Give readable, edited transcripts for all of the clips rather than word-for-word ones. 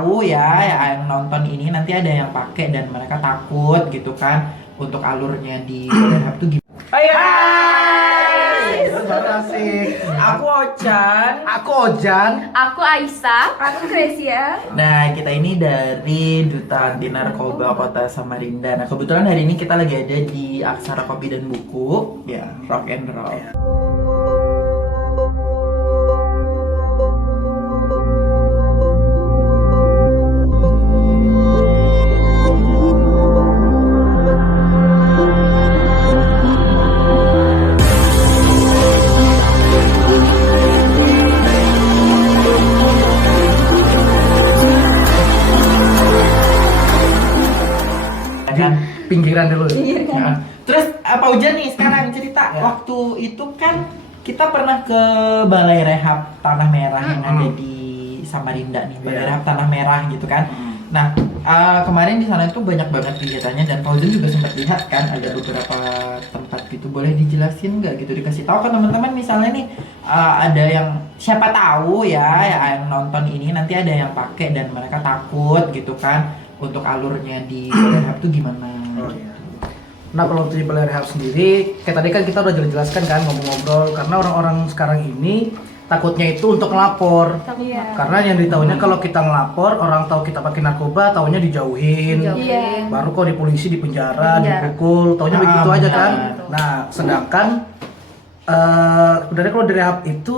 tahu ya yang nonton ini nanti ada yang pakai dan mereka takut gitu kan untuk alurnya di Rehab tuh gimana? Hai. Terima kasih. Aku Ocan. Aku Ojan. Aku Aisyah. Aku Gracia. Nah, kita ini dari Duta Anti Narkoba Kota Samarinda. Nah, kebetulan hari ini kita lagi ada di Aksara Kopi dan Buku, ya, rock and roll. Kan Pinggiran dulu. Nah, terus Pak Ujan nih sekarang cerita waktu itu kan kita pernah ke Balai Rehab Tanah Merah yang ada di Samarinda nih, Balai Rehab Tanah Merah gitu kan. Nah, kemarin di sana itu banyak banget kegiatannya dan Pak Ujan juga sempat lihat kan ada beberapa tempat gitu. Boleh dijelasin nggak gitu, dikasih tahu kan teman-teman misalnya nih ada yang siapa tahu ya yang nonton ini nanti ada yang pakai dan mereka takut gitu kan untuk alurnya di Balai Rehab tuh gimana? Nah, kalau untuk di Balai Rehab sendiri, kayak tadi kan kita udah jelaskan kan ngobrol-ngobrol, karena orang-orang sekarang ini takutnya itu untuk ngelapor. Iya. Karena yang ditahunya kalau kita ngelapor, orang tahu kita pakai narkoba, taunya dijauhin. Iya. Baru kok di polisi, di penjara, dipukul, taunya begitu aja kan. Nah, sedangkan sebenarnya kalau di rehab itu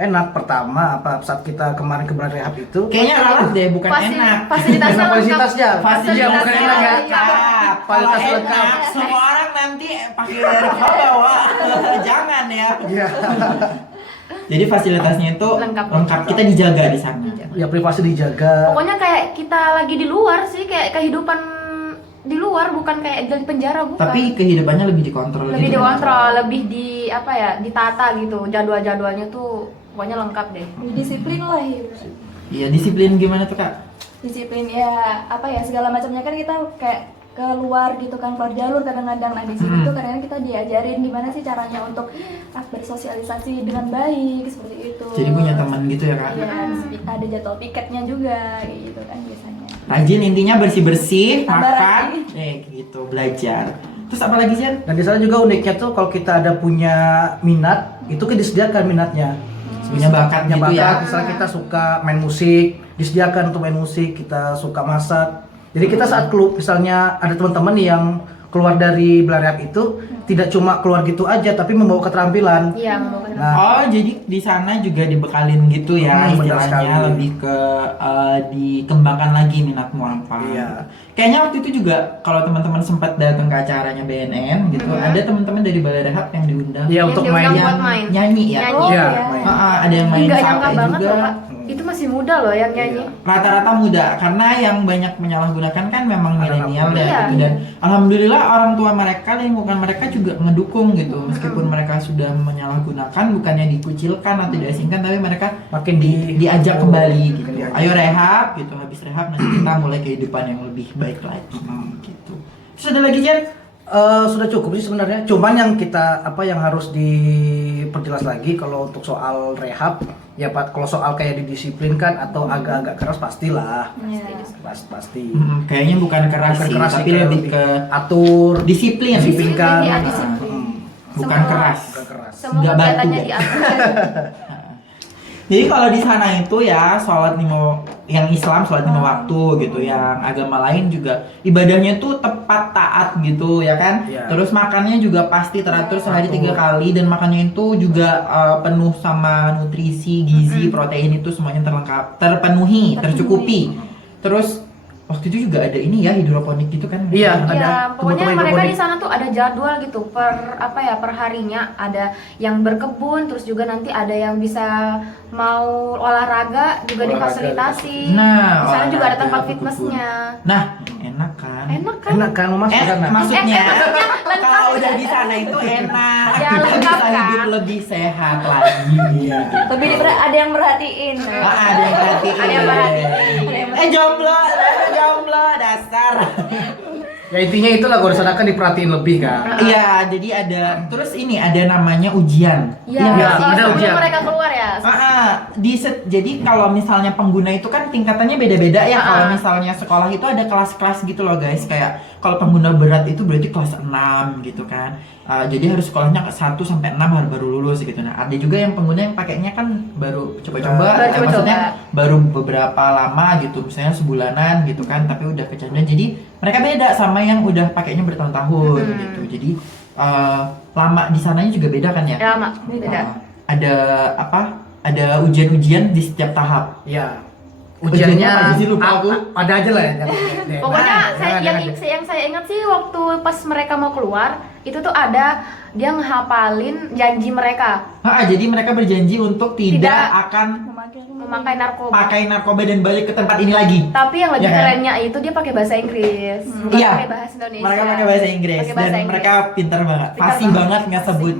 enak pertama saat kita kemarin ke Balai Rehab itu Kayaknya ralat deh, bukan enak. Fasilitasnya enak fasilitasnya. Fasilitasnya bukan enak ya. lengkap. Kalau Fasilitas enak, lengkap. semua orang nanti pakai narkoba bawa. Jangan ya. Iya. Jadi fasilitasnya itu Lengkap. kita dijaga di sana. Ya privasi dijaga. Pokoknya kayak kita lagi di luar sih, kayak kehidupan di luar, bukan kayak di penjara, bukan. Tapi kehidupannya lebih dikontrol. Lebih gitu. dikontrol, lebih di apa ya, ditata gitu. Jadwal-jadwalnya tuh pokoknya lengkap deh. Disiplin lah ya. Iya, disiplin gimana tuh Kak? Disiplin ya, apa ya, segala macamnya kan kita kayak keluar gitu kan, keluar jalur kadang-kadang. Nah di sini tuh kadang-kadang kita diajarin gimana sih caranya untuk bersosialisasi dengan baik seperti itu. Jadi punya teman gitu ya Kak? Iya, ada jadwal piketnya juga kayak gitu kan biasanya. Rajin, intinya bersih-bersih, Tambah makan, rajin. gitu, belajar. Terus apa lagi sih? Dan di sana juga uniknya tuh kalau kita ada punya minat, itu kan disediakan minatnya. Punya bakat Punya gitu ya? Misalnya kita suka main musik, disediakan untuk main musik. Kita suka masak. Jadi kita saat misalnya ada teman-teman yang keluar dari Balai Rehab itu tidak cuma keluar gitu aja, tapi membawa keterampilan. Iya, membawa Oh, jadi di sana juga dibekalin gitu ya, Benar istilahnya sekali. lebih ke dikembangkan lagi minatmu apa. Iya. Kayaknya waktu itu juga kalau teman-teman sempat datang ke acaranya BNN gitu, ada teman-teman dari Balai Rehab yang diundang. Iya, untuk main. buat main. Nyanyi ya. Nyanyi. Iya, ya. main. Ada yang main Nggak sampai nyangka banget juga. loh, Kak. Itu masih muda loh yang nyanyi. Rata-rata muda karena yang banyak menyalahgunakan kan memang milenial ya Iya. gitu. Dan alhamdulillah orang tua mereka, lingkungan mereka juga ngedukung gitu meskipun mereka sudah menyalahgunakan, bukannya dikucilkan atau diasingkan, tapi mereka Makin diajak kembali gitu. Makin diajak. Ayo rehab gitu, habis rehab nanti kita mulai kehidupan yang lebih baik lagi gitu. Terus ada lagi Jen? Sudah cukup sih sebenarnya. Cuman yang kita yang harus diperjelas lagi kalau untuk soal rehab ya Pak, kalau soal kayak didisiplinkan atau agak-agak keras pastilah. Pasti. Kayaknya bukan keras Bukan sih, keras sih, tapi kayak lebih ke atur, disiplin. disiplinkan. Iya, Nah, disiplin. Bukan Semua- keras. bukan keras. Semua Nggak batu kegiatannya ya? diatur. Jadi kalau di sana itu ya sholat yang Islam sholat 5 waktu gitu, yang agama lain juga ibadahnya tuh tepat taat gitu ya kan. Iya. Terus makannya juga pasti teratur sehari 3 Teratur. kali dan makannya itu juga penuh sama nutrisi, gizi, protein itu semuanya terpenuhi, tercukupi. Terus waktu itu juga ada ini ya hidroponik gitu kan? Iya, ada. Iya, pokoknya Tumbuh-tumbuh mereka hidroponik. di sana tuh ada jadwal gitu per harinya, ada yang berkebun, terus juga nanti ada yang bisa mau olahraga juga difasilitasi. Nah, di sana juga ada olahraga, tempat berkebun. fitnessnya. Nah, enak kan? Enak kan? Enak kan Mas di sana? Maksudnya lengkap. kalau udah di sana itu enak, Ya, kita lengkap bisa kan? hidup lebih sehat lagi. Tapi ada yang merhatiin. Ada yang perhatiin. Ada yang perhatiin. Jomblo dasar. Ya intinya itulah kalau disadangkan diperhatiin lebih kan. Iya, jadi ada terus ini ada namanya ujian. Iya, Ya, oh, ada sebelum ujian. mereka keluar ya. Jadi kalau misalnya pengguna itu kan tingkatannya beda-beda ya. Kalau Ah. misalnya sekolah itu ada kelas-kelas gitu loh guys. Kayak kalau pengguna berat itu berarti kelas 6 gitu kan. Jadi harus sekolahnya 1 sampai 6 harus baru lulus gitu. Nah, ada juga yang pengguna yang pakainya kan baru coba-coba, Baru coba-coba. maksudnya baru beberapa lama gitu, misalnya sebulanan gitu kan, tapi udah kecanduan. Jadi mereka beda sama yang udah pakainya bertahun-tahun gitu. Jadi lama di sananya juga beda kan ya? Ya, Mak. Beda. Ada apa? Ada ujian-ujian di setiap tahap. Ya. Ujiannya Ujiannya apa sih, lupa aku. ada aja lah ya. Pokoknya Jangan. yang saya ingat sih waktu pas mereka mau keluar itu tuh ada dia ngehafalin janji mereka Jadi mereka berjanji untuk tidak akan memakai narkoba. pakai narkoba dan balik ke tempat ini lagi. Tapi yang lebih Ya kan? kerennya itu dia pakai bahasa Inggris, bukan Iya. pakai bahasa Indonesia. Mereka pakai bahasa Inggris Pakai bahasa dan Inggris. mereka pintar banget, Pintar fasih banget. banget ngucapin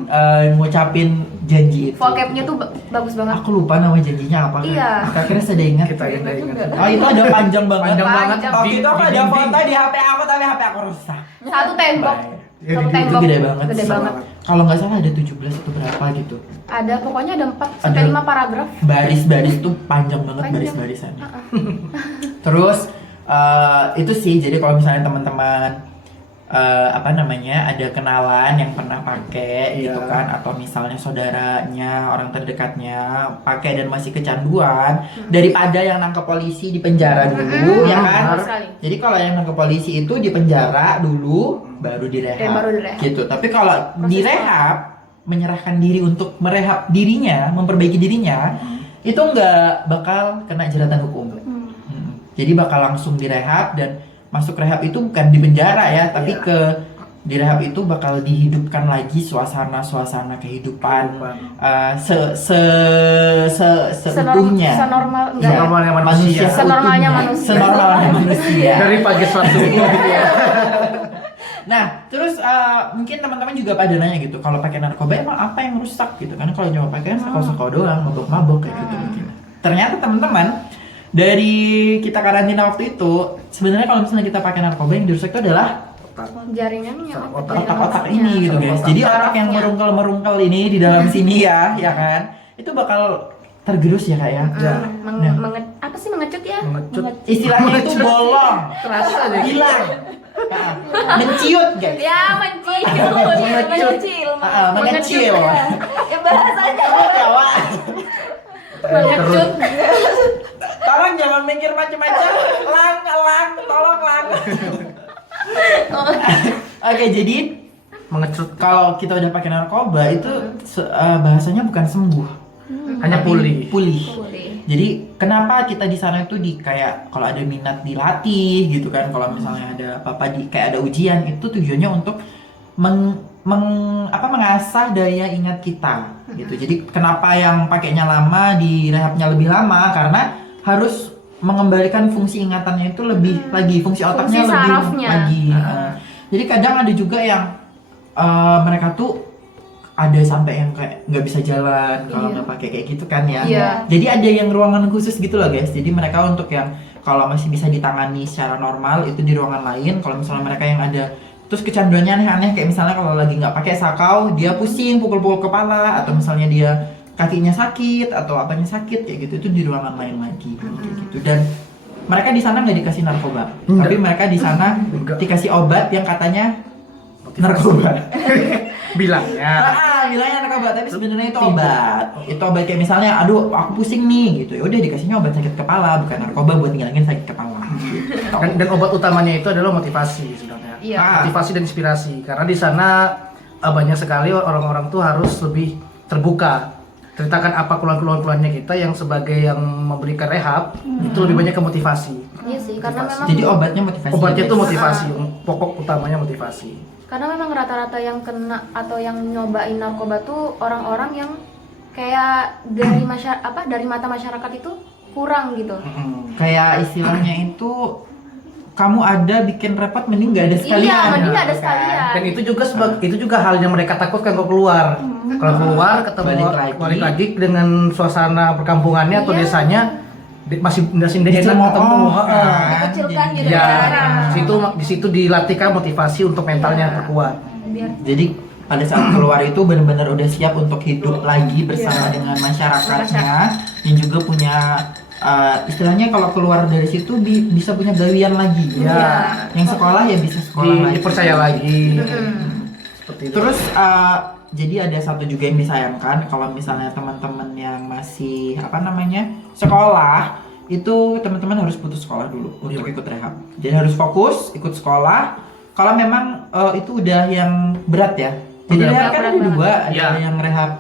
ngucapin janji itu. vocabnya tuh bagus banget. Aku lupa nama janjinya apa. Iya. Kira-kira saya ingat. Kita ingat. Oh itu ada panjang banget. Panjang banget. Waktu itu aku Di ada dinding. foto di HP aku tapi HP aku rusak. Satu tembok. Baik. Ya, Satu di- Itu tembok. gede banget. Gede sih. banget. Kalau nggak salah ada 17 atau berapa gitu. Ada pokoknya ada 4 sampai Ada. 5 paragraf. Baris-baris tuh panjang banget Panjang. baris-barisannya. Terus itu sih, jadi kalau misalnya teman-teman ada kenalan yang pernah pakai gitu Iya. kan, atau misalnya saudaranya, orang terdekatnya pakai dan masih kecanduan, daripada yang nangkep polisi di penjara dulu, ya kan? Betul sekali. Jadi kalau yang nangkep polisi itu di penjara dulu, baru direhab. Baru direhab. Gitu. Tapi kalau Proses direhab, menyerahkan diri untuk merehab dirinya, memperbaiki dirinya, itu nggak bakal kena jeratan hukum. Jadi bakal langsung direhab, dan masuk rehab itu bukan di penjara ya, tapi Iya. di rehab itu bakal dihidupkan lagi suasana kehidupan seutuhnya. Senormal Ya, Senormalnya manusia. Senormalnya seutuhnya. manusia. Senormalnya manusia. Dari pagi suatu Nah, terus mungkin teman-teman juga pada nanya gitu, kalau pakai narkoba emang apa yang rusak gitu kan? Kalau cuma pakai sekau-sekau doang, mabok-mabok kayak gitu mungkin. Ternyata teman-teman, dari kita karantina waktu itu, sebenarnya kalau misalnya kita pakai narkoba, yang dirusak itu adalah Jaringannya, otak-otak ini gitu guys. Jadi otak yang merungkel ini di dalam sini ya kan, itu bakal tergerus ya kak ya. Ya. Apa sih mengecut ya? Mengecut. Istilahnya itu bolong, Terasa deh. hilang, menciut guys. Ya, menciut. Mengecil. Ya bahasanya. Jawa. Mengecut. Tolong jangan mikir macam-macam. Tolong lang. Oke, jadi Mengecut. kalau kita udah pakai narkoba itu bahasanya bukan sembuh, Hanya tapi pulih. Pulih. Boleh. Jadi kenapa kita di sana itu kayak kalau ada minat dilatih gitu kan, kalau misalnya ada apa-apa kayak ada ujian, itu tujuannya untuk mengasah daya ingat kita gitu. Jadi kenapa yang pakainya lama di rehabnya lebih lama, karena harus mengembalikan fungsi ingatannya itu lebih lagi, fungsi otaknya Fungsi lebih sarafnya. lagi. Jadi kadang ada juga yang mereka tuh ada sampai yang kayak nggak bisa jalan kalau Iya. nggak pakai kayak gitu kan ya. Iya. Jadi ada yang ruangan khusus gitu loh guys. Jadi mereka untuk yang kalau masih bisa ditangani secara normal itu di ruangan lain. Kalau misalnya mereka yang ada terus kecanduannya aneh-aneh, kayak misalnya kalau lagi nggak pakai sakau dia pusing, pukul-pukul kepala, atau misalnya dia kakinya sakit atau apanya sakit kayak gitu, itu di ruangan lain lagi kayak gitu. Dan mereka di sana nggak dikasih narkoba, tapi mereka di sana dikasih obat yang katanya narkoba. Bilangnya. Bilangnya narkoba, tapi sebenarnya itu obat. Itu obat kayak misalnya, aduh aku pusing nih gitu. Ya udah dikasihnya obat sakit kepala, bukan narkoba buat ngilangin sakit kepala. Gitu. Dan obat utamanya itu adalah motivasi sebenarnya. Iya. Motivasi dan inspirasi. Karena di sana banyak sekali orang-orang tuh harus lebih terbuka. Ceritakan apa keluhan-keluhannya kita yang sebagai yang memberikan rehab itu lebih banyak ke motivasi. Iya sih, karena Motivasi. memang Jadi obatnya motivasi. Obatnya ya, tuh guys. motivasi, pokok utamanya motivasi. karena memang rata-rata yang kena atau yang nyobain narkoba tuh orang-orang yang kayak dari dari mata masyarakat itu kurang gitu. Kayak istilahnya itu, kamu ada bikin repot mending nggak ada sekalian. Iya, mending nggak ada gitu kan. sekalian. Dan itu juga hal yang mereka takutkan kalau keluar. Kalau keluar ketemu Balik lagi. balik lagi dengan suasana perkampungannya atau Iya. desanya, masih enak Dicemooh. ketemu. Dikucilkan Jadi- gitu Ya, kan. di situ dilatihkan motivasi untuk mentalnya terkuat. Biar Jadi pada saat keluar itu benar-benar udah siap untuk hidup lagi bersama dengan masyarakatnya dan juga punya istilahnya kalau keluar dari situ bisa punya gawian lagi. Ya. Yang sekolah ya bisa sekolah lagi. Dipercaya lagi. Seperti itu. Terus jadi ada satu juga yang disayangkan kalau misalnya teman-teman yang masih sekolah itu teman-teman harus putus sekolah dulu untuk ikut rehab. Jadi harus fokus ikut sekolah. Kalau memang itu udah yang berat ya. Jadi Udah rehab kan berat ada banget. dua, ada Ya. yang rehab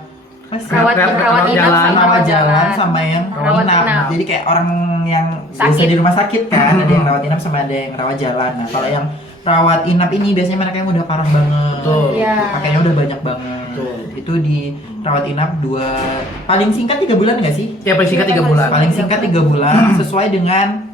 rawat inap jalan, sama rawat jalan sama yang rawat Rawat inap. inap. Jadi kayak orang yang biasa Sakit. di rumah sakit kan, ada yang rawat inap sama ada yang rawat jalan. Nah, kalau yang rawat inap ini biasanya mereka yang udah parah banget. Betul. Iya. Pakainya udah banyak banget. Itu di rawat inap paling singkat 3 bulan nggak sih? Ya paling singkat 3 bulan. Paling singkat 3 bulan sesuai dengan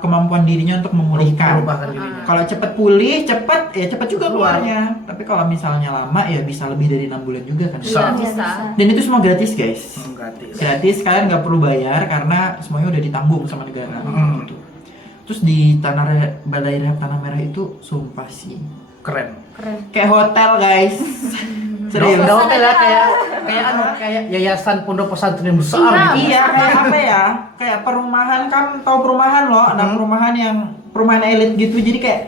kemampuan dirinya untuk memulihkan. Merubahkan dirinya. Kalau cepet pulih, cepet juga keluarnya. Tapi kalau misalnya lama ya bisa lebih dari 6 bulan juga kan. Iya, bisa. Dan itu semua gratis guys. Gratis. Gratis, kalian nggak perlu bayar karena semuanya udah ditanggung sama negara. Gitu. Terus di Balai Rehab Tanah Merah itu sumpah sih Keren. kayak hotel guys. Serius. Udah hotel ya kayak yayasan pondok pesantren besar gitu. Iya kayak apa ya? Kayak perumahan kan, tahu perumahan loh, anak perumahan elit gitu. Jadi kayak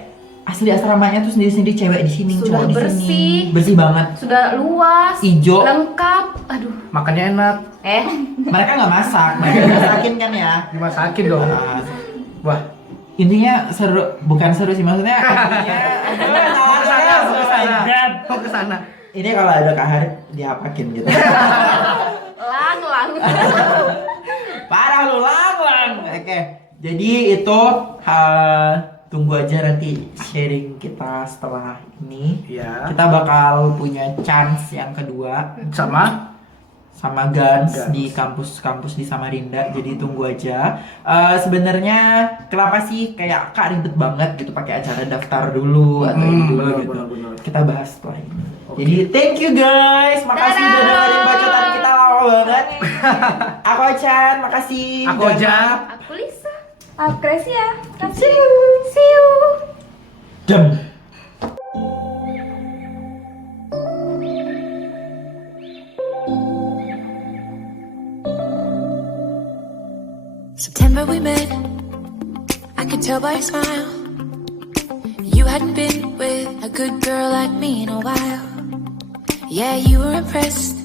asli asramanya tuh sendiri-sendiri, cewek di sini, Sudah cowok di bersih. sini. Bersih banget. Sudah luas, Ijo. lengkap. Aduh. Makannya enak. Mereka nggak masak, mereka masakin kan ya. Dimasakin dong. Nah, Wah, intinya seru, bukan seru sih maksudnya. mau ke sana. Ini kalau ada Kak Harit diapakin gitu. Lang. Parah lu lang. Oke. Jadi itu tunggu aja nanti sharing kita setelah ini. Iya. Kita bakal punya chance yang kedua sama Gans di kampus-kampus di Samarinda. Jadi tunggu aja. Sebenarnya kenapa sih kayak Kak ribet banget gitu pakai acara daftar dulu atau ini dulu gitu. benar. Kita bahas setelah ini. Jadi thank you guys. Makasih udah dengerin bacotan kita lama banget. Aku Ochan, makasih. Aku Ojak. Aku Lisa. Aku Gracia. See you. Dem. September we met, I could tell by your smile. You hadn't been with a good girl like me in a while. Yeah, you were impressed